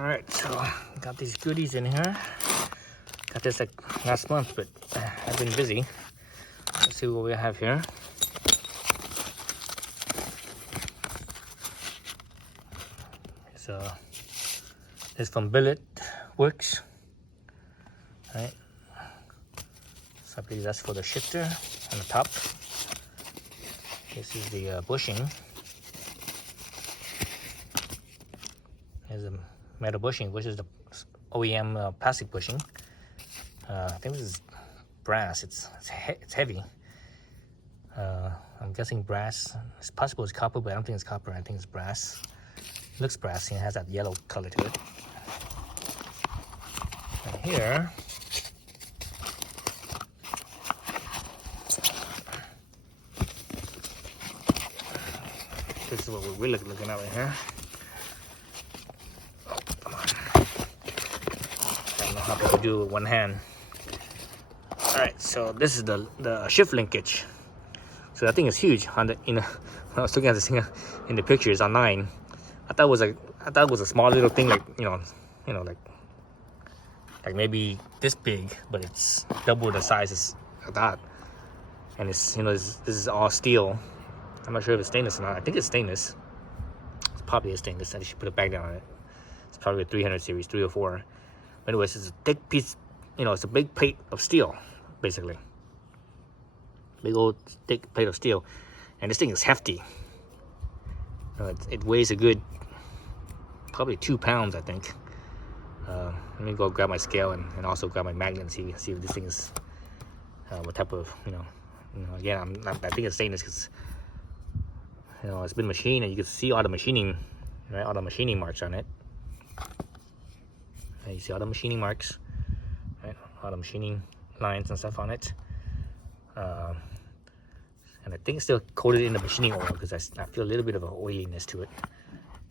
All right, so got these goodies in here. Got this like last month, but I've been busy. Let's see what we have here. So this is from Billet Workz. Right. So I believe that's for the shifter on the top. This is the bushing. There's a metal bushing, which is the OEM plastic bushing. I think this is brass. It's heavy. I'm guessing brass. It's possible it's copper, but I don't think it's copper. I think it's brass. It looks brassy. It has that yellow color to it. And here, this is what we're looking at right here. Oh, come on. I don't know how to do it with one hand. Alright, so this is the shift linkage. So that thing is huge. When I was looking at this thing in the pictures online, I thought it was a small little thing, like like maybe this big, but it's double the size of that. And it's this is all steel. I'm not sure if it's stainless or not. I think it's stainless. It's probably stainless. I should put a bag down on it. It's probably a 300 series, 304. But anyways, it's a thick piece. It's a big plate of steel, basically. Big old thick plate of steel, and this thing is hefty. It weighs a good, probably 2 pounds, I think. Let me go grab my scale and also grab my magnet and see if this thing is what type of again I think it's stainless because it's been machined and you can see all the machining, right? All the machining marks on it. And you see all the machining marks, right? All the machining lines and stuff on it. And I think it's still coated in the machining oil because I feel a little bit of an oiliness to it.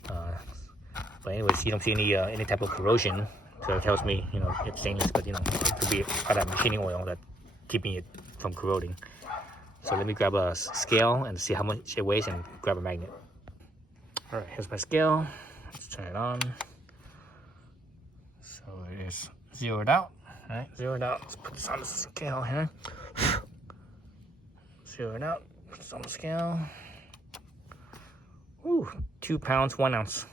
But anyways, you don't see any type of corrosion, so it tells me it's stainless. But it could be all that machining oil that's keeping it from corroding. So let me grab a scale and see how much it weighs and grab a magnet. All right, here's my scale. Let's turn it on. So it is zeroed out. All right, zeroed out. Let's put this on the scale here. Zero it out, put this on the scale. Ooh, 2 pounds, 1 ounce.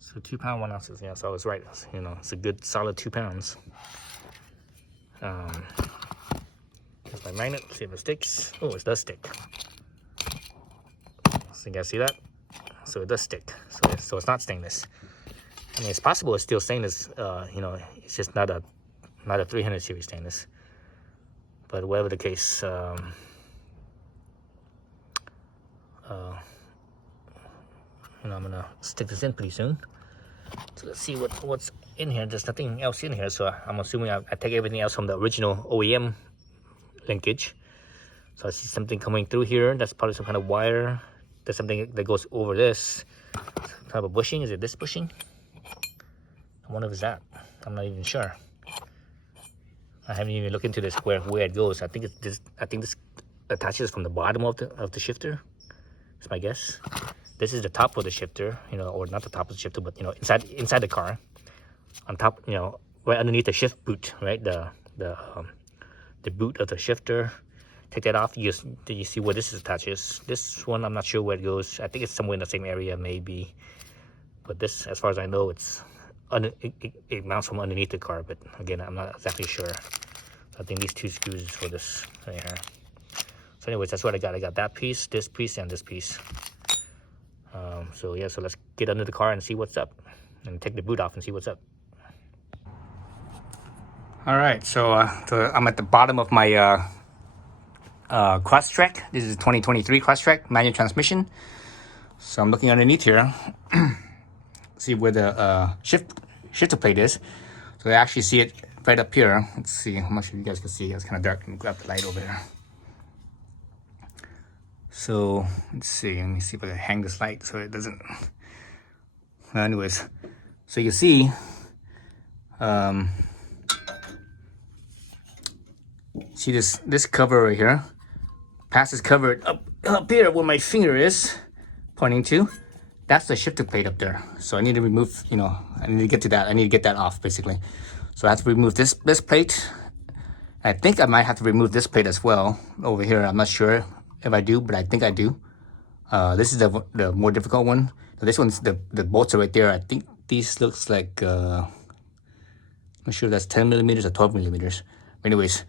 So 2 pounds, 1 ounces. Yeah, so I was right. It's a good solid 2 pounds. Here's my magnet. See if it sticks. Oh, it does stick. So you guys see that? So it does stick. So it's not stainless. I mean, it's possible it's still stainless. It's just not a 300 series stainless. But whatever the case, I'm gonna stick this in pretty soon. So let's see what's in here. There's nothing else in here, so I'm assuming I take everything else from the original OEM linkage. So I see something coming through here. That's probably some kind of wire. There's something that goes over this. Some kind of a bushing. Is it this bushing? I wonder if it's that. I'm not even sure. I haven't even looked into this where it goes. I think this attaches from the bottom of the shifter. That's my guess. This is the top of the shifter, or not the top of the shifter, but inside the car, on top, right underneath the shift boot, right? The boot of the shifter. Take that off. You see where this attaches. This one, I'm not sure where it goes. I think it's somewhere in the same area, maybe. But this, as far as I know, it mounts from underneath the car, but again, I'm not exactly sure. I think these 2 screws is for this right here. So anyways, that's what I got. I got that piece, this piece, and this piece. So yeah, so let's get under the car and see what's up, and take the boot off and see what's up. All right, so I'm at the bottom of my Crosstrek. This is 2023 Crosstrek manual transmission. So I'm looking underneath here. See where the shifter plate is. So I actually see it right up here. Let's see how much you guys can see. It's kind of dark. Let me grab the light over here. So let's see. Let me see if I can hang this light so it doesn't. Well, anyways, so you see, see this cover right here. Past this cover up here where my finger is pointing to. that's the shifter plate up there. So I need to remove, I need to get to that. I need to get that off basically. So I have to remove this plate. I think I might have to remove this plate as well over here. I'm not sure if I do, but I think I do. This is the more difficult one. So this one's the bolts are right there. I think these looks like I'm not sure if that's 10 millimeters or 12 millimeters. Anyways,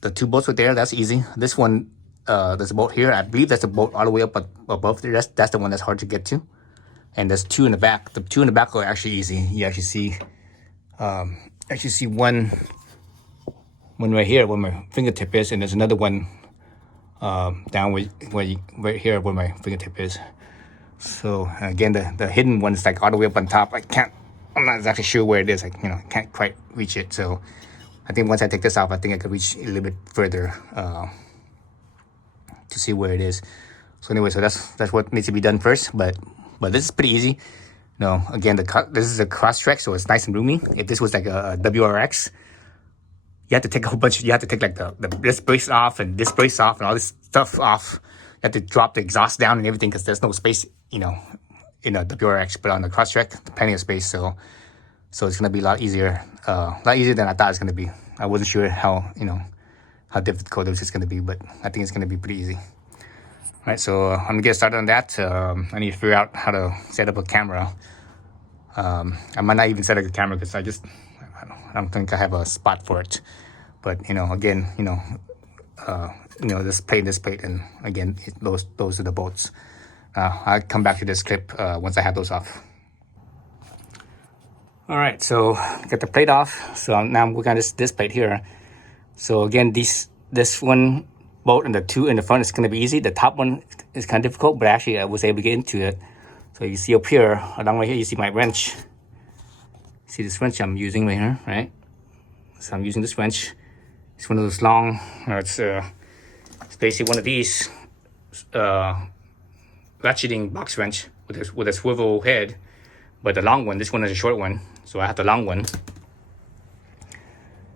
the 2 bolts right there, that's easy. This one, there's a bolt here. I believe that's a bolt all the way up above there. That's the one that's hard to get to. And there's 2 in the back. The 2 in the back are actually easy. You actually see one right here where my fingertip is, and there's another one down right here where my fingertip is. So again, the hidden one is like all the way up on top. I'm not exactly sure where it is. I can't quite reach it. So I think once I take this off, I think I could reach a little bit further to see where it is. So anyway, so that's what needs to be done first. But this is pretty easy. Again, this is a Crosstrek, so it's nice and roomy. If this was like a WRX, you have to take a whole bunch. You have to take like this brace off and this brace off and all this stuff off. You have to drop the exhaust down and everything because there's no space, in a WRX. But on the Crosstrek, plenty of space. So it's gonna be a lot easier than I thought it was gonna be. I wasn't sure how difficult it was just gonna be, but I think it's gonna be pretty easy. All right, so I'm gonna get started on that. I need to figure out how to set up a camera. I might not even set up a camera because I don't think I have a spot for it. But again, this plate, and again, those are the bolts. I'll come back to this clip once I have those off. All right, so get the plate off. So now I'm working on this plate here. So again, this one bolt and the 2 in the front is going to be easy. The top one is kind of difficult, but actually I was able to get into it. So you see up here, along right here, you see my wrench. See this wrench I'm using right here, right? So I'm using this wrench. It's one of those long, it's basically one of these ratcheting box wrench with a swivel head, but the long one, this one is a short one, so I have the long one.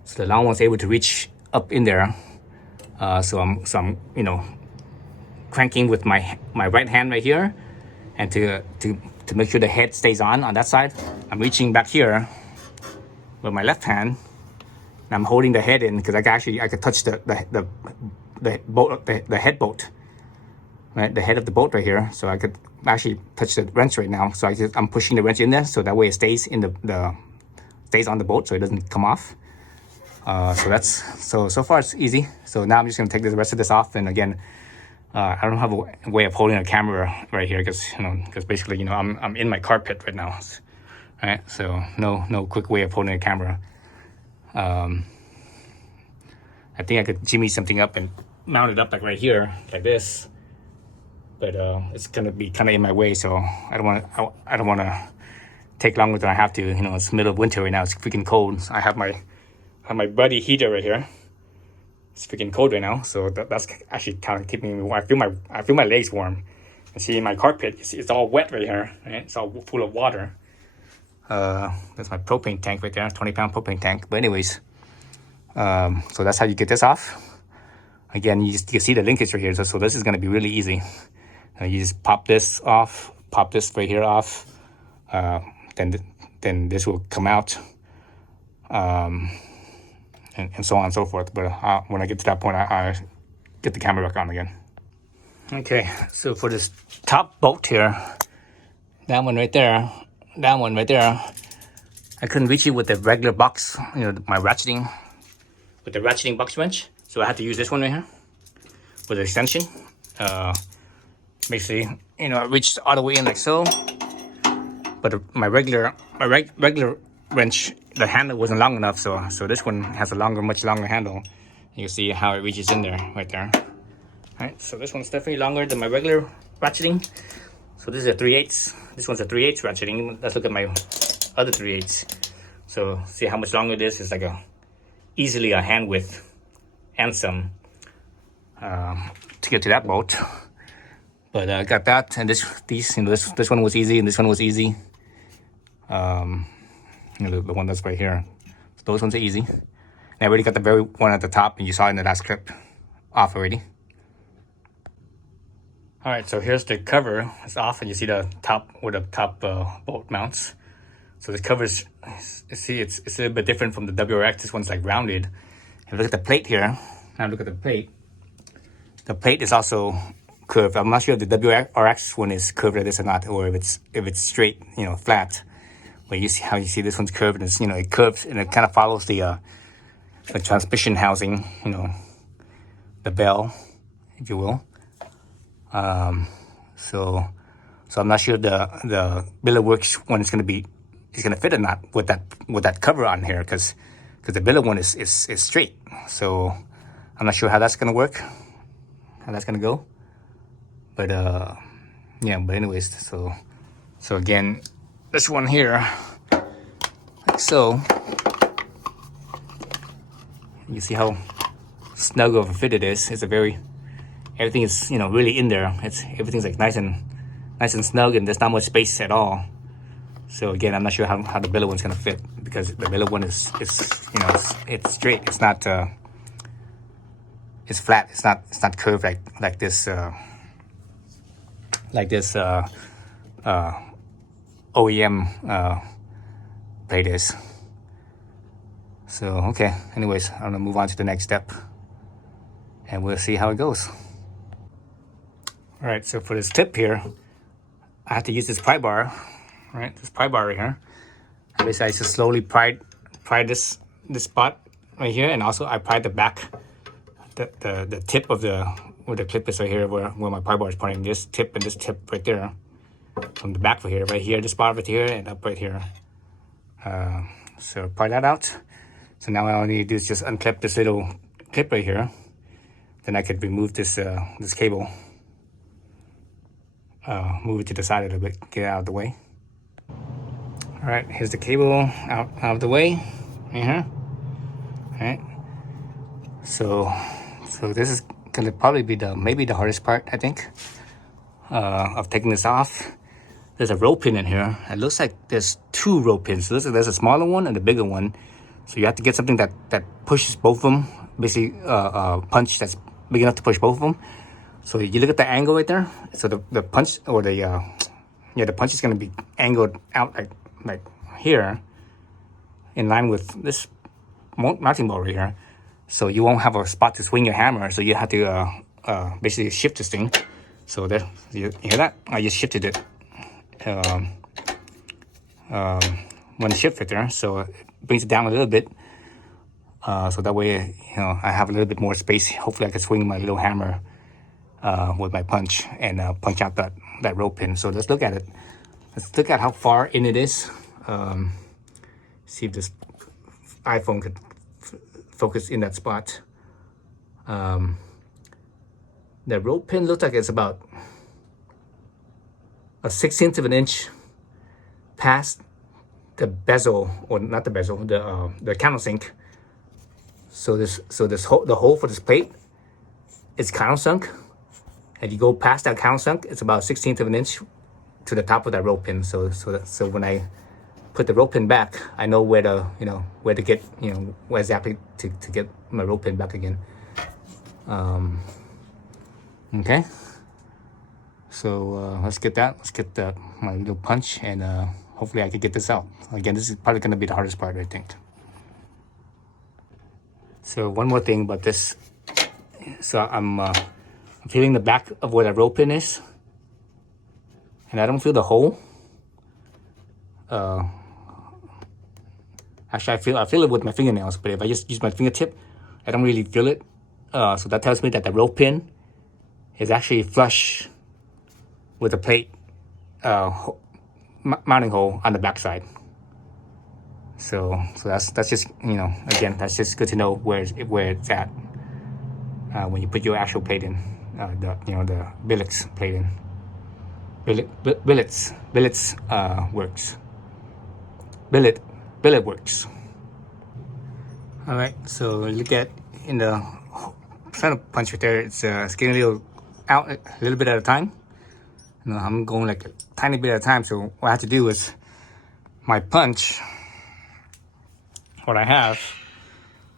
So the long one's able to reach up in there. So I'm cranking with my right hand right here, and to make sure the head stays on that side, I'm reaching back here with my left hand. And I'm holding the head in because I could touch the head bolt, right? The head of the bolt right here. So I could actually touch the wrench right now. So I'm pushing the wrench in there so that way it stays in stays on the bolt so it doesn't come off. So far it's easy. So now I'm just gonna take the rest of this off. And again, I don't have a way of holding a camera right here because basically I'm in my carpet right now, right? So no quick way of holding a camera. I think I could jimmy something up and mount it up like right here, like this. But it's gonna be kind of in my way, so I don't want to take longer than I have to. It's the middle of winter right now. It's freaking cold. I have my buddy heater right here. It's freaking cold right now, so that's actually kind of keeping me warm. I feel my legs warm. And see my carpet, it's all wet right here, right? It's all full of water. That's my propane tank right there, 20-pound propane tank. But anyways, so that's how you get this off. Again, you see the linkage right here, so this is going to be really easy. You just pop this off, pop this right here off, then this will come out, and so on and so forth. But when I get to that point, I get the camera back on again. Okay, so for this top bolt here, that one right there, I couldn't reach it with the regular box, my ratcheting, with the ratcheting box wrench. So I had to use this one right here with the extension. Basically, I reached all the way in like so. But my regular wrench, the handle wasn't long enough, so this one has a much longer handle. You can see how it reaches in there, right there. All right, so this one's definitely longer than my regular ratcheting. So this is a 3/8. This one's a 3/8 ratcheting. Let's look at my other 3/8. So see how much longer this is, like easily a hand width and some to get to that bolt. But I got that, and this one was easy, and this one was easy. The one that's right here. So those ones are easy. And I already got the very one at the top, and you saw it in the last clip, off already. All right, so here's the cover. It's off, and you see the top where the top bolt mounts. So this cover is, see, it's a little bit different from the WRX. This one's like rounded. And look at the plate here. Now look at the plate. The plate is also curved. I'm not sure if the WRX one is curved like this or not, or if it's straight, you know, flat. But you see how you see this one's curved, and it's, you know, it curves and it kind of follows the transmission housing, you know, the bell, if you will. So I'm not sure the Billet Workz one is gonna fit or not with that cover on here, because the Billet one is straight. So I'm not sure how that's gonna work, how that's gonna go. But yeah. But anyways, so again, this one here, like so. You see how snug of a fit it is. Everything is, you know, really in there. Everything's like nice and snug, and there's not much space at all. So again, I'm not sure how the Billet one's gonna fit, because the Billet one is you know, it's straight. It's not it's flat. It's not curved like this OEM plate is. So okay. Anyways, I'm gonna move on to the next step, and we'll see how it goes. All right, so for this tip here, I have to use this pry bar, right? This pry bar right here. And basically, I just slowly pry this spot right here, and also I pry the back, the tip of where the clip is right here, where my pry bar is pointing. This tip and this tip right there, from the back right here, this spot right here, and up right here. So pry that out. So now all I need to do is just unclip this little clip right here. Then I could remove this cable. Move it to the side a little bit, get it out of the way. All right, here's the cable out of the way, right here. All right. So this is gonna probably be maybe the hardest part, I think, of taking this off. There's a rope pin in here. It looks like there's two rope pins. So there's a smaller one and a bigger one. So you have to get something that pushes both of them. Basically, a punch that's big enough to push both of them. So you look at the angle right there. So the punch, or the punch is going to be angled out like here, in line with this mounting bolt right here. So you won't have a spot to swing your hammer. So you have to basically shift this thing. So there, you hear that? I just shifted it. One shift right there. So it brings it down a little bit. So that way, you know, I have a little bit more space. Hopefully I can swing my little hammer with my punch and punch out that rope pin. So let's look at it. Let's look at how far in it is. See if this iPhone could focus in that spot. The rope pin looks like it's about a 1/16 of an inch past the bezel, or not the bezel, the countersink. So the hole for this plate is countersunk, and you go past that countersunk, it's about 1/16 of an inch to the top of that rope pin. So when I put the rope pin back, I know where to get, where exactly to get my rope pin back again. Okay. So let's get that. Let's get my little punch, and hopefully I can get this out. Again, this is probably going to be the hardest part, I think. So one more thing about this. So I'm feeling the back of where the rope pin is, and I don't feel the hole. Actually, I feel it with my fingernails, but if I just use my fingertip, I don't really feel it. So that tells me that the rope pin is actually flush with the plate mounting hole on the backside. So that's just, again, that's just good to know where it's at when you put your actual plate in, the billets plate in. Billets Workz. Billet Workz. All right, so look at in the front punch right there. It's getting a little out a little bit at a time. I'm going like a tiny bit at a time. So what I have to do is my punch. What I have,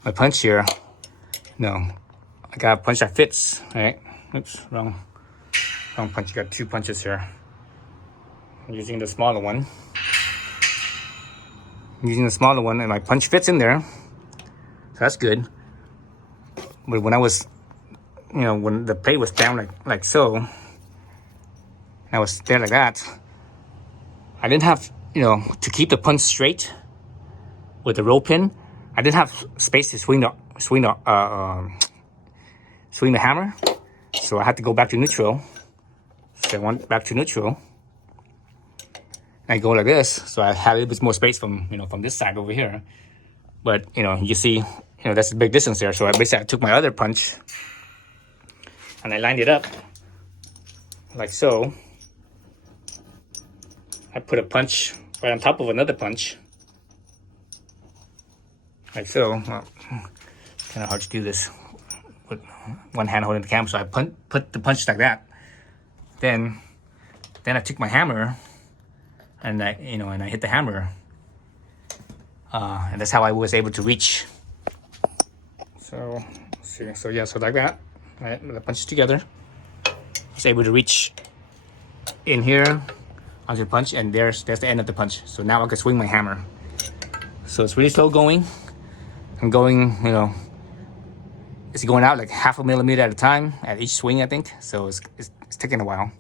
my punch here. I got a punch that fits. Right? Oops, wrong Strong punch. You got 2 punches here. I'm using the smaller one. And my punch fits in there, so that's good. But when I was, when the plate was down like so, and I was there like that, I didn't have, to keep the punch straight with the roll pin. I didn't have space to swing the hammer, so I had to go back to neutral. So I went back to neutral. I go like this, so I had a little bit more space from this side over here. But you see, that's a big distance there. So I took my other punch and I lined it up like so. I put a punch right on top of another punch, like so. Well, kind of hard to do this with one hand holding the camera. So I put the punch like that. Then I took my hammer. And I hit the hammer, and that's how I was able to reach. So, see, so like that, right? The punches together. I was able to reach in here onto the punch, and there's the end of the punch. So now I can swing my hammer. So it's really slow going. I'm going, it's going out like 0.5 millimeter at a time at each swing, I think. So it's taking a while,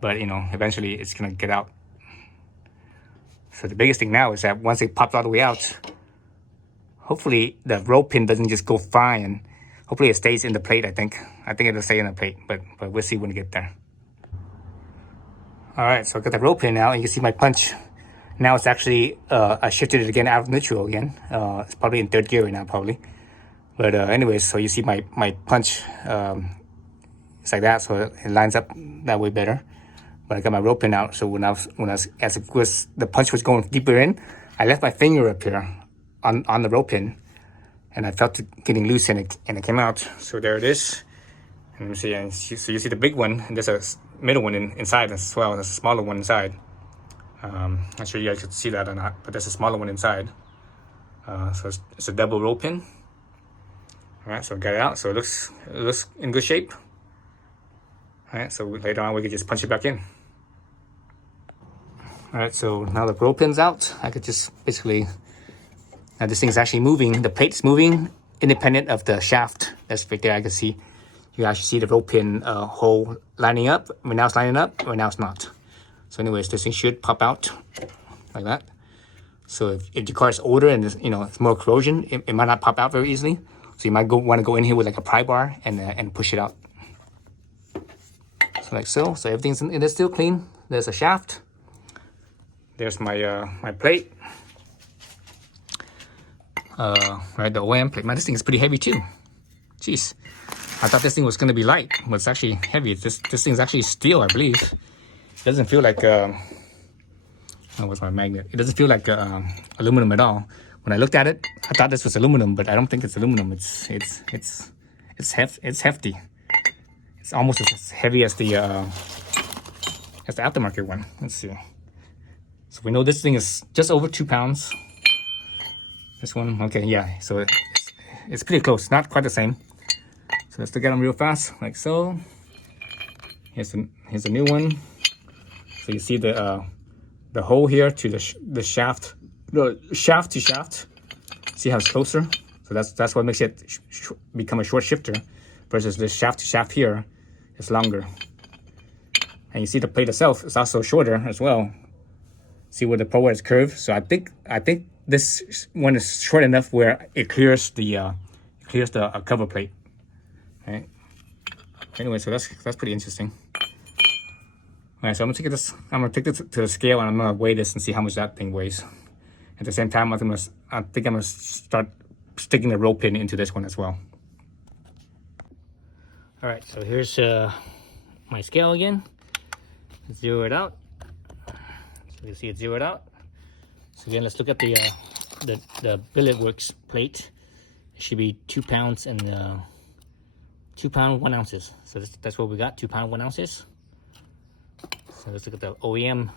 but eventually it's gonna get out. So the biggest thing now is that once it pops all the way out, hopefully the roll pin doesn't just go fine, and hopefully it stays in the plate. I think it'll stay in the plate, but we'll see when we get there. All right, so I got the roll pin now, and you can see my punch. Now it's actually, I shifted it again out of neutral again. It's probably in 3rd gear right now, probably. But anyways, so you see my punch, it's like that, so it lines up that way better. But I got my roll pin out, so as the punch was going deeper in, I left my finger up here on the roll pin, and I felt it getting loose, and it came out. So there it is. And let me see, so you see the big one, and there's a middle one inside as well. There's a smaller one inside. Not sure you guys could see that or not, but there's a smaller one inside. So it's a double roll pin. All right, so I got it out. So it looks in good shape. All right, so later on we could just punch it back in. All right, so now the roll pin's out. I could just basically, now this thing's actually moving. The plate's moving independent of the shaft. That's right there. I can see, you actually see the roll pin hole lining up. Right now it's lining up, right now it's not. So anyways, this thing should pop out like that. So if your car is older and it's more corrosion, it might not pop out very easily. So you might want to go in here with like a pry bar and push it out. So like so. So everything's in there still clean. There's a shaft. There's my my plate. Right, the OEM plate. Man, this thing is pretty heavy too. Jeez, I thought this thing was gonna be light, but it's actually heavy. This thing's actually steel, I believe. It doesn't feel like what's my magnet? It doesn't feel like aluminum at all. When I looked at it, I thought this was aluminum, but I don't think it's aluminum. It's hefty. It's almost as heavy as the aftermarket one. Let's see. So we know this thing is just over 2 pounds. This one, okay, yeah. So it's pretty close. Not quite the same. So let's look at them real fast, like so. Here's a new one. So you see the hole here to the shaft, shaft to shaft. See how it's closer? So that's what makes it become a short shifter, versus the shaft to shaft here is longer. And you see the plate itself is also shorter as well. See where the pro is curved. So I think this one is short enough where it clears the cover plate. Right. Anyway, so that's pretty interesting. All right, so I'm gonna take this to the scale, and I'm gonna weigh this and see how much that thing weighs. At the same time, I think I'm gonna start sticking the roll pin into this one as well. All right, so here's my scale again. Zero it out. So you see it zeroed out. So again, let's look at the Billet Workz plate. It should be 2 pounds and 2 pounds 1 ounces. So that's what we got, 2 pounds 1 ounces. So let's look at the OEM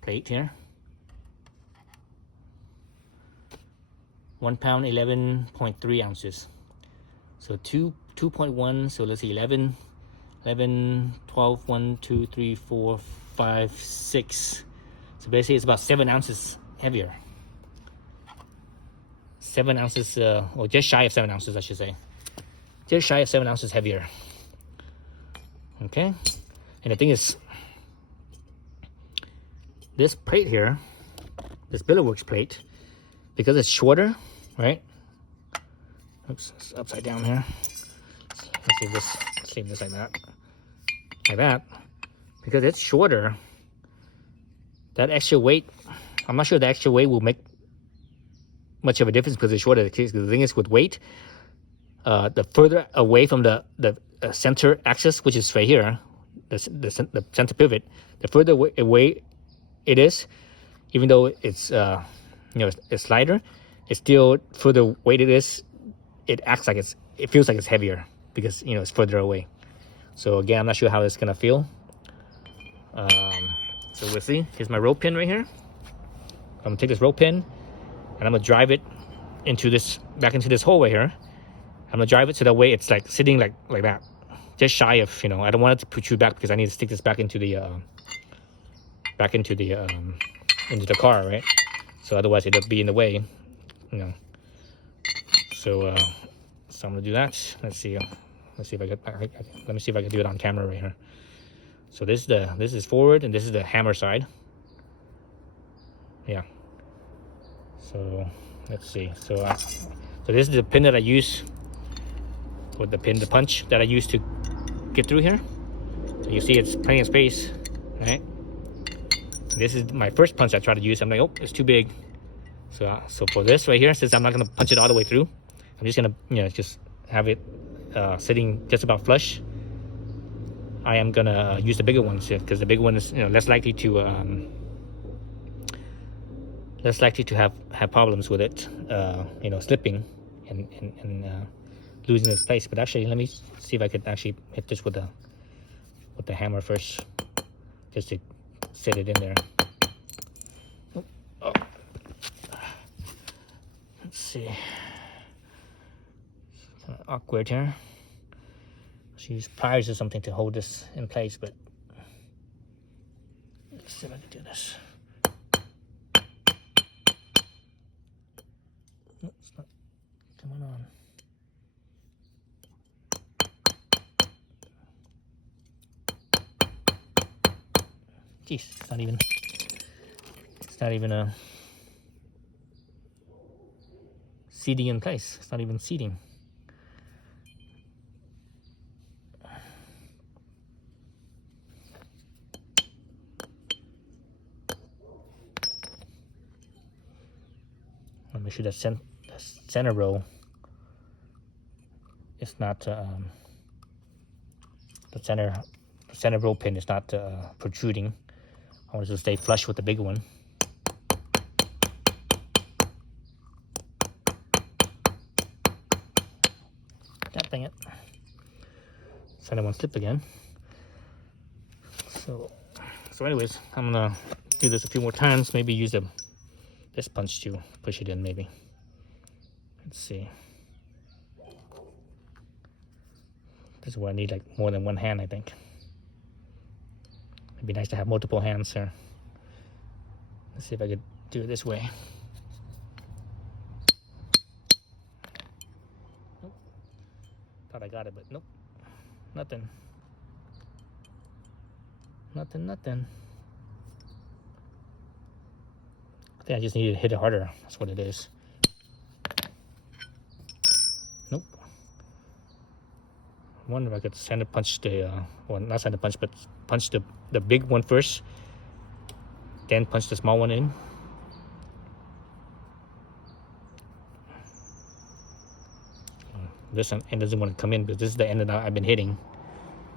plate here. 1 pound 11.3 ounces. So 2.1. So let's see, 11 11, 12, 1, 2, 3, 4, 5, 6. So basically it's about 7 ounces heavier. 7 ounces, or just shy of 7 ounces, I should say. Just shy of 7 ounces heavier. Okay, and the thing is, this plate here, this Billet Workz plate, because it's shorter, right? Oops, it's upside down here. Let's leave this like that. Because it's shorter, that extra weight, I'm not sure the extra weight will make much of a difference because it's shorter. Because the thing is, with weight, the further away from the center axis, which is right here, the center pivot, the further away it is, even though it's it's lighter, it's still further weight it is, it acts like it feels like it's heavier because it's further away. So again, I'm not sure how it's gonna feel. So we'll see. Here's my rope pin right here. I'm gonna take this rope pin and I'm gonna drive it back into this hole right here. I'm gonna drive it so that way it's like sitting like that, just shy of, I don't want it to protrude back because I need to stick this back into the car, right? So otherwise it'll be in the way, So I'm gonna do that. Let's see if I let me see if I can do it on camera right here. So this is forward and this is the hammer side. Yeah. So let's see. So this is the pin that I use, or the punch that I use to get through here. So you see it's plenty of space, right? This is my first punch I try to use. I'm like, oh, it's too big. So for this right here, since I'm not gonna punch it all the way through, I'm just gonna just have it sitting just about flush. I am gonna use the bigger ones here because the bigger one is less likely to have problems with it, slipping and losing its place. But actually, let me see if I could actually hit this with the hammer first, just to set it in there. Oh. Let's see. It's kind of awkward here. Should use pliers or something to hold this in place, but let's see if I can do this. No, it's not coming on. Jeez, it's not even seating in place. It's not even seating. I'll make sure that the center row is not the center row pin is not protruding. I want it to stay flush with the bigger one. God dang it. Center one slipped again. So anyways, I'm gonna do this a few more times. Maybe use this punch to push it in, maybe. Let's see. This is where I need like more than one hand, I think. It'd be nice to have multiple hands here. Let's see if I could do it this way. Nope. Thought I got it, but nope. Nothing. Nothing. I think I just need to hit it harder. That's what it is. Nope. I wonder if I could center punch well, not center punch, but punch the big one first, then punch the small one in. This end doesn't want to come in, but this is the end that I've been hitting.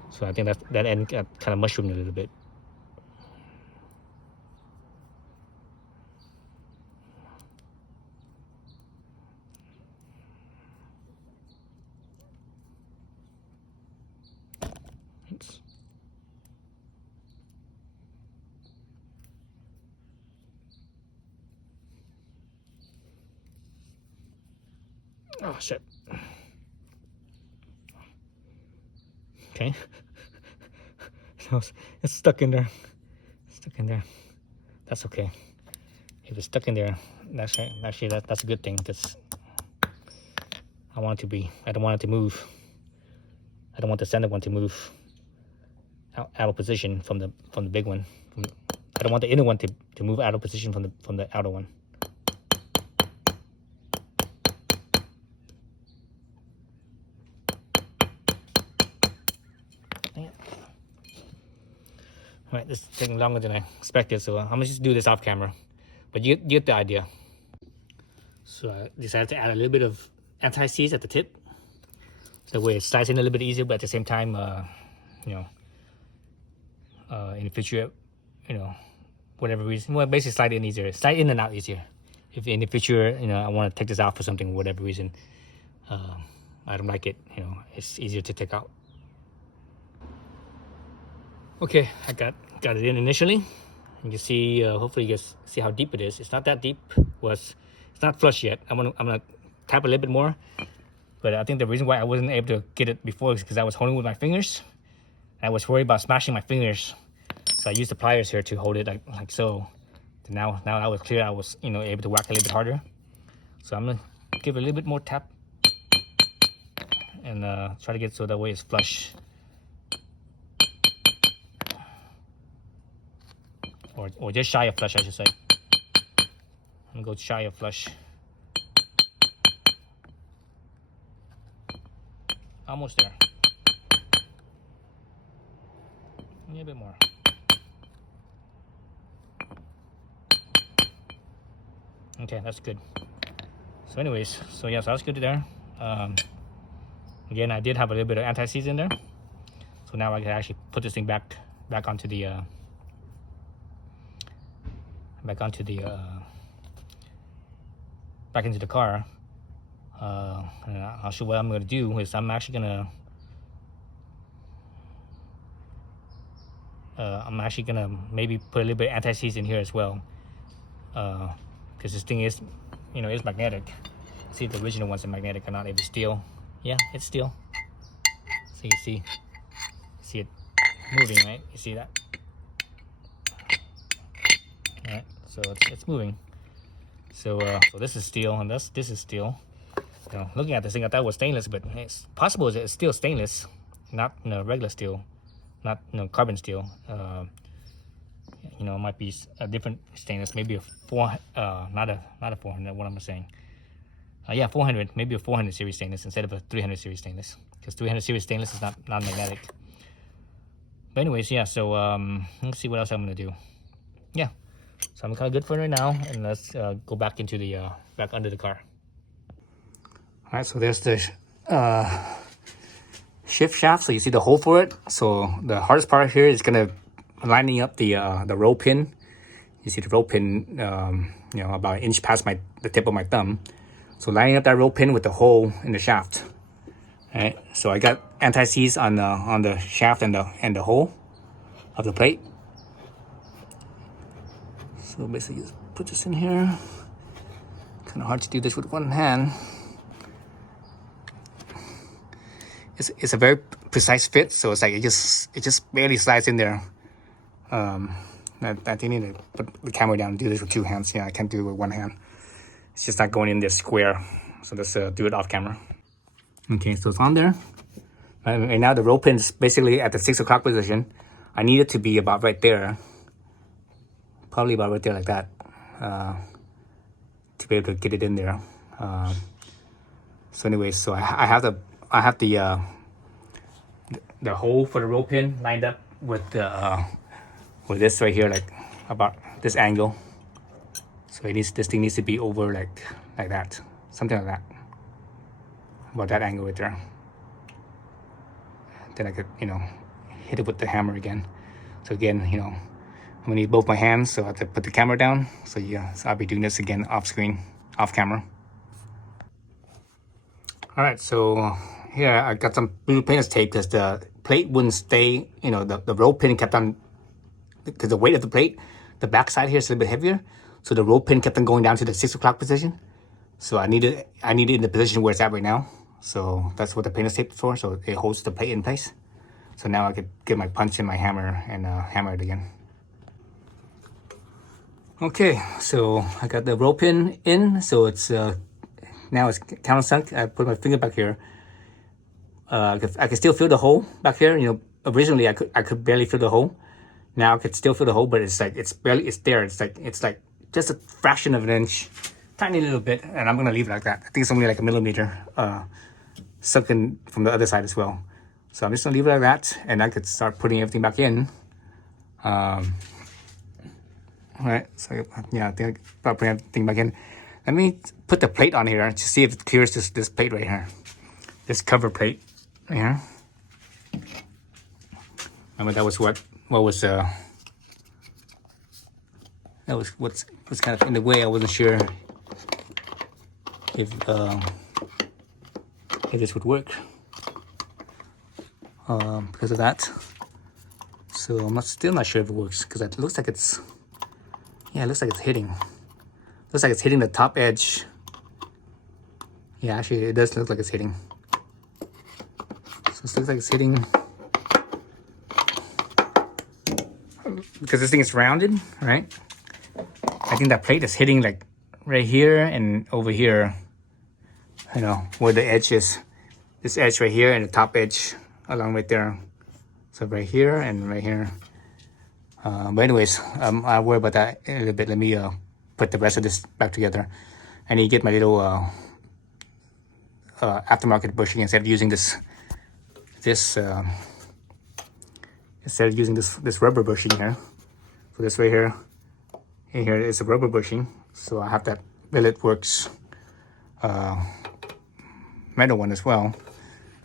So I think that end got kind of mushroomed a little bit. Thanks. Oh shit. Okay. It's stuck in there. Stuck in there. That's okay. If it's stuck in there, actually that's a good thing, because I want it to be. I don't want it to move. I don't want the center one to move out of position from the big one. I don't want the inner one to move out of position from the outer one. Alright, this is taking longer than I expected, so I'm gonna just do this off camera. But you get the idea. So I decided to add a little bit of anti-seize at the tip. That way it slides in a little bit easier, but at the same time, you know, in the future, you know, whatever reason, well, basically slide in easier, slide in and out easier. If in the future, you know, I want to take this out for something, whatever reason, I don't like it, you know, it's easier to take out. Okay, I got it in initially. You can see, hopefully you guys see how deep it is. It's not that deep. It's not flush yet. I'm gonna tap a little bit more. But I think the reason why I wasn't able to get it before is because I was holding with my fingers. I was worried about smashing my fingers, so I used the pliers here to hold it like so. Now I was clear. I was, you know, able to whack a little bit harder. So I'm gonna give it a little bit more tap and try to get so that way it's flush. Or just shy of flush, I should say. I'm gonna go shy of flush. Almost there. A little bit more. Okay, that's good. So anyways, so yeah, so that's good there. Again, I did have a little bit of anti-seize in there. So now I can actually put this thing back onto the back into the car. And I'll show what I'm going to do is I'm actually gonna maybe put a little bit of anti-seize in here as well, because this thing is, you know, it's magnetic. See if the original ones are magnetic or not. If it's steel, yeah, it's steel. So you see it moving, right? You see that? All right, so it's moving. So this is steel, and this is steel. You know, looking at this thing, I thought it was stainless, but it's possible it's still stainless, not, you know, regular steel, not, you know, carbon steel. You know, it might be a different stainless, maybe a not a 400. What am I saying? Yeah, 400, maybe a 400 series stainless instead of a 300 series stainless, because 300 series stainless is not magnetic. But anyways, yeah. So let's see what else I'm gonna do. Yeah. So I'm kind of good for it right now, and let's go back into the back under the car. All right, so there's the shift shaft. So you see the hole for it. So the hardest part here is gonna lining up the roll pin. You see the roll pin, you know, about an inch past the tip of my thumb. So lining up that roll pin with the hole in the shaft. All right. So I got anti-seize on the shaft and the hole of the plate. So basically, just put this in here. Kind of hard to do this with one hand. It's a very precise fit, so it's like it just barely slides in there. I think need to put the camera down and do this with two hands. Yeah, I can't do it with one hand. It's just not going in there square. So let's do it off camera. Okay, so it's on there. Right now the roll pin is basically at the 6 o'clock position. I need it to be about right there. Probably about right there like that. To be able to get it in there. So anyways, so I have the hole for the roll pin lined up with this right here, like about this angle. So this thing needs to be over like that, something like that, about that angle right there. Then I could, you know, hit it with the hammer again. So again, you know, I'm gonna need both my hands, so I have to put the camera down. So yeah, so I'll be doing this again off screen, off camera. All right, so here I got some blue painter's tape because the plate wouldn't stay, you know, the roll pin kept on, because the weight of the plate, the back side here is a little bit heavier. So the roll pin kept on going down to the 6 o'clock position. So I need it in the position where it's at right now. So that's what the painter's tape is for. So it holds the plate in place. So now I could get my punch and my hammer and hammer it again. Okay, so I got the roll pin in, so it's now it's countersunk. I put my finger back here. I can still feel the hole back here. You know, originally I could barely feel the hole. Now I could still feel the hole, but it's like it's there. It's like just a fraction of an inch, tiny little bit, and I'm gonna leave it like that. I think it's only like a millimeter sunken from the other side as well. So I'm just gonna leave it like that, and I could start putting everything back in. All right, so yeah, I think I'll put everything back in. Let me put the plate on here to see if it clears this plate right here, this cover plate right here. Remember that was what's kind of in the way. I wasn't sure if this would work because of that. So I'm still not sure if it works because it looks like it's, yeah, it looks like it's hitting. Looks like it's hitting the top edge. Yeah, actually it does look like it's hitting. So it looks like it's hitting because this thing is rounded, right? I think that plate is hitting like right here and over here, you know, where the edge is. This edge right here and the top edge along right there. So right here and right here. But anyways, I'll worry about that in a little bit. Let me put the rest of this back together. I need to get my little aftermarket bushing instead of using this rubber bushing here. So this right here, and here is a rubber bushing. So I have that Billet Workz metal one as well.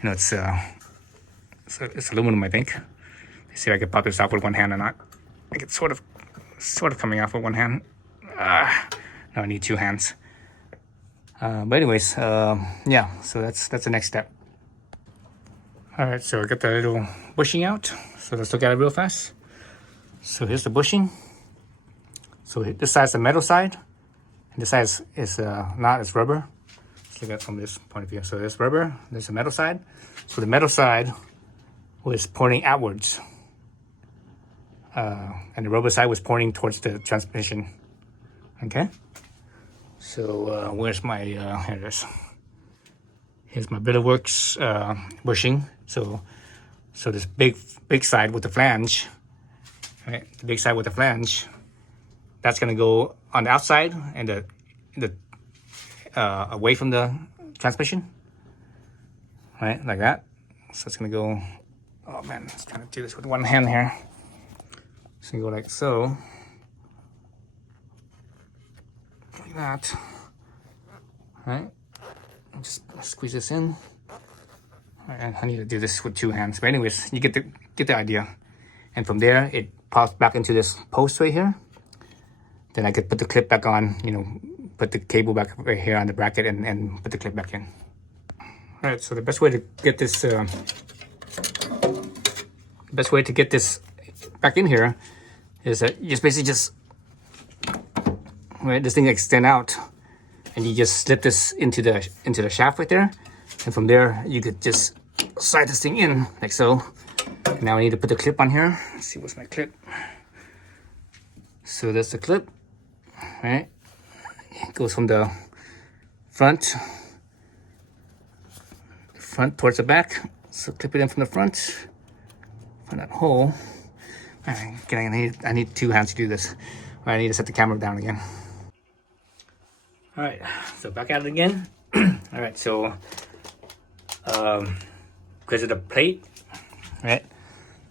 You know, it's aluminum, I think. Let's see if I can pop this off with one hand or not. I think it's sort of coming off with one hand. No, I need two hands. But anyways, yeah. So that's the next step. All right, so I got the little bushing out. So let's look at it real fast. So here's the bushing. So this side is the metal side, and this side is not, it's rubber. Let's look at it from this point of view. So there's rubber, there's the metal side. So the metal side was pointing outwards, and the rubber side was pointing towards the transmission. Okay. So where's my here it is. Here's my Billet Workz bushing. So this big side with the flange, right? The big side with the flange, that's gonna go on the outside and the away from the transmission, right? Like that. So it's gonna go. Oh man, let's try to do this with one hand here. It's gonna go like so, like that, right? Just squeeze this in. Right, I need to do this with two hands, but anyways, you get the idea. And from there, it pops back into this post right here. Then I could put the clip back on, you know, put the cable back right here on the bracket and put the clip back in. All right, so the best way to get this, back in here is that you just basically right, this thing extend out, and you just slip this into the shaft right there, and from there you could just slide this thing in like so. Now I need to put the clip on here. Let's see, what's my clip? So that's the clip, right? It goes from the front towards the back. So clip it in from the front, find that hole. Right, I need two hands to do this. I need to set the camera down again. All right, so back at it again. All right, so because of the plate, right?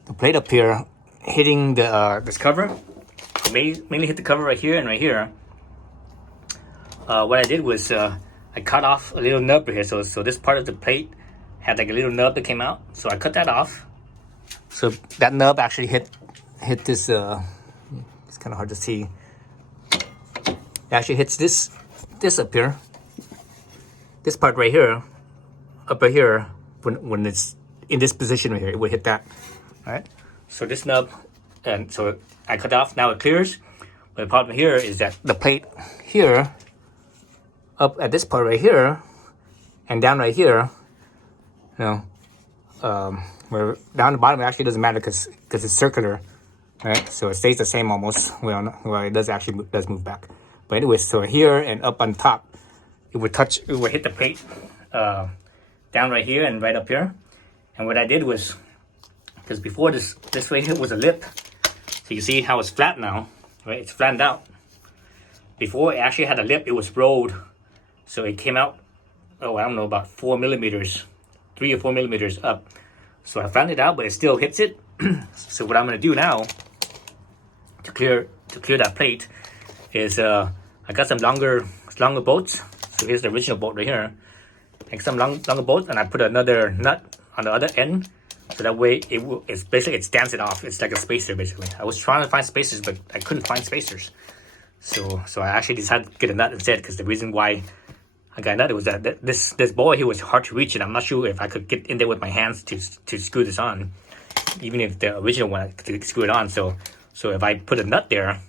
The plate up here hitting the this cover, mainly hit the cover right here and right here. What I did was I cut off a little nub right here. So this part of the plate had like a little nub that came out. So I cut that off. So that nub actually hit this. It's kind of hard to see. It actually hits this up here. This part right here, up right here, when it's in this position right here, it will hit that. All right. So this nub, and so I cut off. Now it clears. But the problem here is that the plate here, up at this part right here, and down right here, you know, where down the bottom it actually doesn't matter because it's circular, right? So it stays the same almost. Well, it does actually does move back. But anyway, so here and up on top, it would hit the plate down right here and right up here. And what I did was, because before this right here was a lip, so you see how it's flat now, right? It's flattened out. Before it actually had a lip, it was rolled, so it came out, oh, I don't know, about 4 millimeters, 3 or 4 millimeters up. So I flattened it out, but it still hits it. So what I'm gonna do now to clear that plate is I got some longer bolts. So here's the original bolt right here, and some longer bolts, and I put another nut on the other end, so that way it's basically it stands it off. It's like a spacer basically. I was trying to find spacers, but I couldn't find spacers. So I actually decided to get a nut instead, because the reason why I got a nut was that this ball here was hard to reach, and I'm not sure if I could get in there with my hands to screw this on, even if the original one I could screw it on. So if I put a nut there,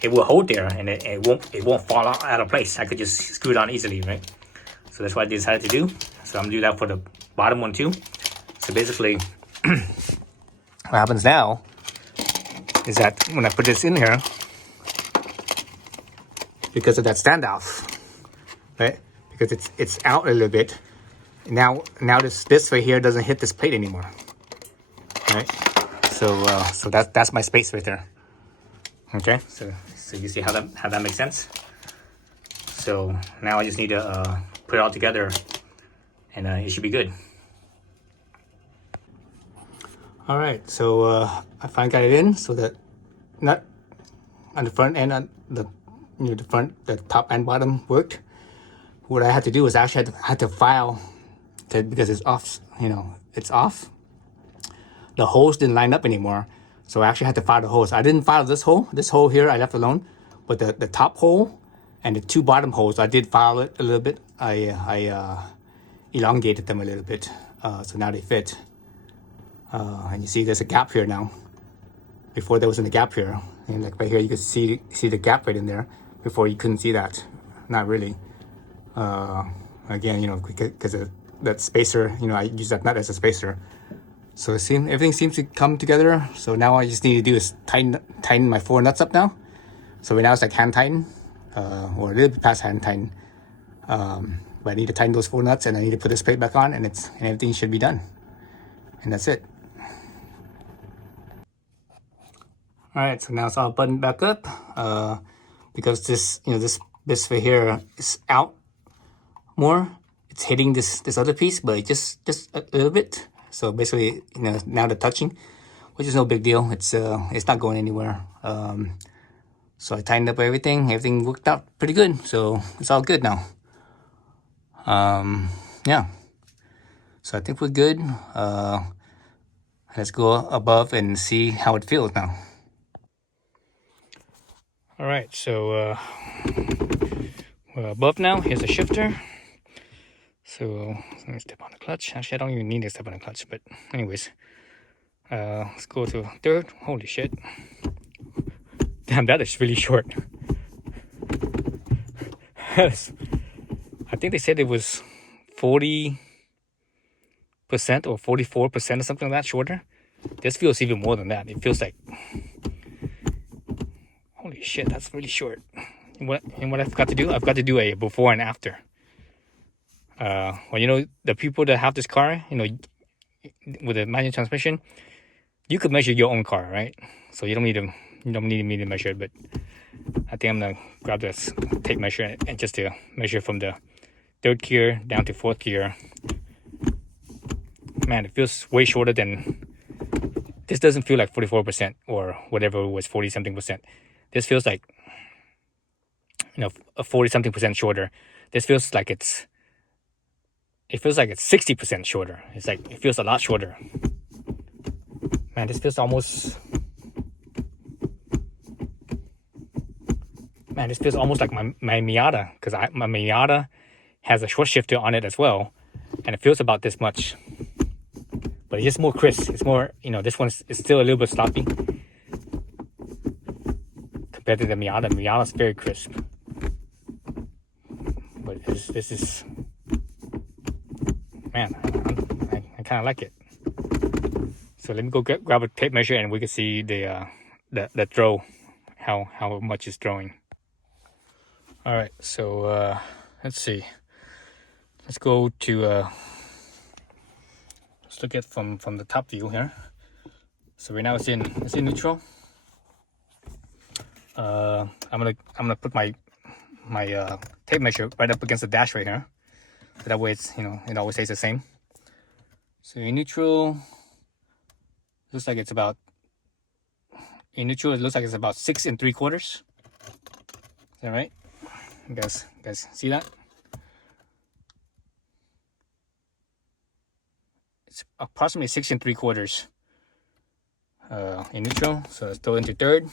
it will hold there, and it won't fall out of place. I could just screw it on easily, right? So that's what I decided to do. So I'm gonna do that for the bottom one too. So basically, what happens now is that when I put this in here, because of that standoff, right? Because it's out a little bit. Now this right here doesn't hit this plate anymore, right? So that's my space right there. Okay, so you see how that makes sense. So now I just need to put it all together, and it should be good. All right, so I finally got it in. So that nut on the front end, on the the top and bottom worked. What I had to do was actually had to file, because it's off. It's off. The holes didn't line up anymore, so I actually had to file the holes. I didn't file this hole. This hole here I left alone, but the top hole and the 2 bottom holes I did file it a little bit. I elongated them a little bit, so now they fit. And you see there's a gap here now. Before there wasn't a gap here, and like right here you can see the gap right in there. Before you couldn't see that, not really. Again, because of that spacer, I use that nut as a spacer. So everything seems to come together. So now I just need to do is tighten my 4 nuts up now. So right now it's like hand tighten, or a little bit past hand tighten. But I need to tighten those 4 nuts, and I need to put this plate back on, and everything should be done. And that's it. All right, so now it's all buttoned back up. Because this right here is out more. It's hitting this other piece, but just a little bit. So basically, now they're touching, which is no big deal. It's not going anywhere. So I tightened up everything. Everything worked out pretty good. So it's all good now. Yeah. So I think we're good. Let's go above and see how it feels now. All right, so we're above now. Here's the shifter. So let me step on the clutch. Actually, I don't even need to step on the clutch, but anyways, let's go to 3rd. Holy shit! Damn, that is really short. I think they said it was 40% or 44% or something like that shorter. This feels even more than that. It feels like, holy shit, that's really short. And what I forgot to do, I've got to do a before and after. Well, the people that have this car, with a manual transmission, you could measure your own car, right? So you don't need me to measure it, but I think I'm gonna grab this tape measure and just to measure from the 3rd gear down to 4th gear. Man, it feels way shorter than. This doesn't feel like 44% or whatever it was, 40 something percent. This feels like, a 40 something percent shorter. This feels like it's 60% shorter. It feels a lot shorter. Man, this feels almost. Man, this feels almost like my Miata, because my Miata has a short shifter on it as well, and it feels about this much. But it's just more crisp. It's more, this one is still a little bit sloppy compared to the Miata. The Miata's very crisp. But this is, man, I kind of like it. So let me go grab a tape measure and we can see the throw, how much it's throwing. All right, so let's see. Let's go to let's look at from the top view here. So right now it's in neutral. I'm gonna put my tape measure right up against the dash right here. So that way it's, it always stays the same. So in neutral, looks like it's about, in neutral it looks like it's about 6 3/4. Is that right? You guys see that? It's approximately 6 3/4 in neutral. So let's throw into third.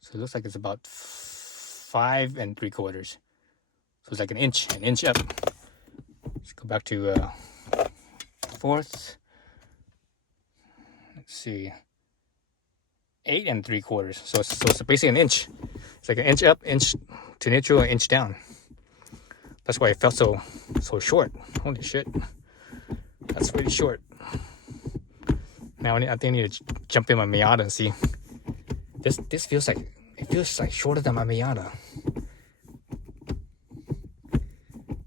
So it looks like it's about 5 3/4. So it's like an inch up. Let's go back to fourth. Let's see, 8 3/4. So it's basically an inch. It's like an inch up, inch to neutral, an inch down. That's why it felt so short. Holy shit, that's really short. Now I think I need to jump in my Miata and see. This feels like, it feels like shorter than my Miata.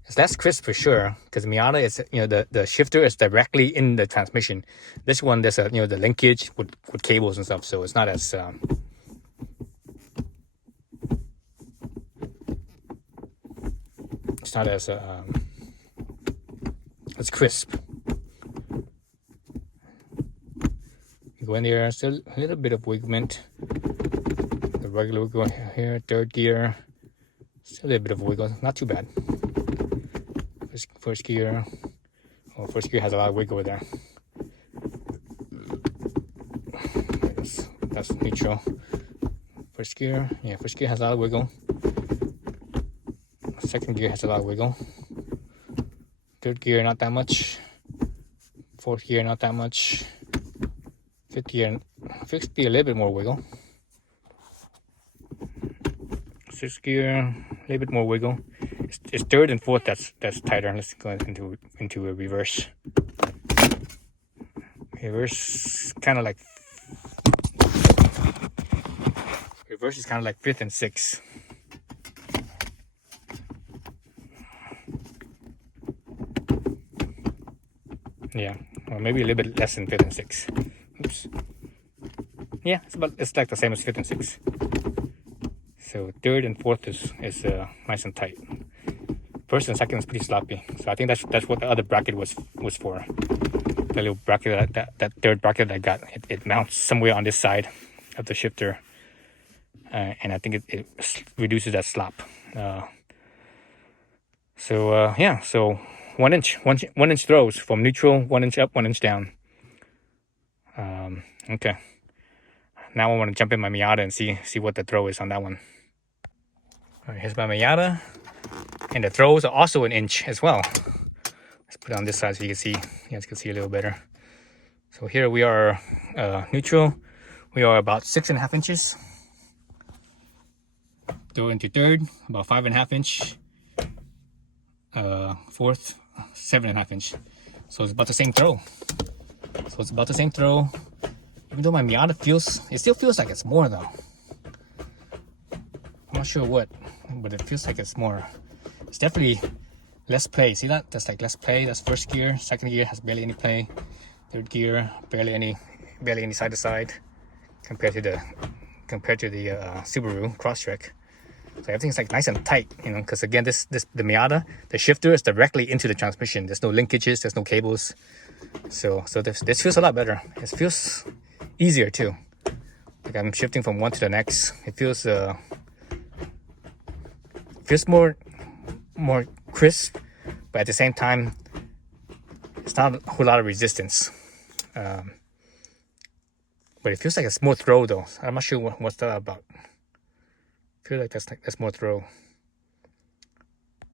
It's less crisp for sure, because Miata is, the shifter is directly in the transmission. This one, there's the linkage with cables and stuff, so it's not as it's crisp. You go in there, still a little bit of wigglement. The regular wiggle here, third gear, still a little bit of wiggle, not too bad. First gear, first gear has a lot of wiggle with that. That's neutral. First gear, yeah, first gear has a lot of wiggle. Second gear has a lot of wiggle. Third gear, not that much. Fourth gear, not that much. Fifth gear, a little bit more wiggle. Sixth gear, a little bit more wiggle. It's third and fourth that's tighter. Let's go into a reverse. Reverse kind of like fifth and sixth. Yeah, or maybe a little bit less than fifth and sixth. Oops. Yeah, it's like the same as fifth and sixth. So third and fourth is nice and tight. First and second is pretty sloppy. So I think that's what the other bracket was for. The little bracket, that third bracket that I got, it mounts somewhere on this side of the shifter, and I think it reduces that slop. So 1 inch throws from neutral, 1 inch up, 1 inch down. Okay. Now I want to jump in my Miata and see what the throw is on that one. All right, here's my Miata, and the throws are also an inch as well. Let's put it on this side so you guys can see a little better. So here we are, neutral. We are about 6.5 inches. Throw into third, about 5.5 inch. Fourth, 7.5 inch. So it's about the same throw. Even though my Miata still feels like it's more though. I'm not sure what, but it feels like it's more. It's definitely less play. See that? That's like less play. That's first gear. Second gear has barely any play. Third gear, barely any side to side compared to the Subaru Crosstrek. So everything's like nice and tight, because again, the Miata, the shifter is directly into the transmission. There's no linkages, there's no cables. So this feels a lot better. It feels easier too. Like I'm shifting from one to the next. It feels more crisp, but at the same time, it's not a whole lot of resistance. But it feels like a smooth throw though. I'm not sure what's that about. I feel like that's more throw.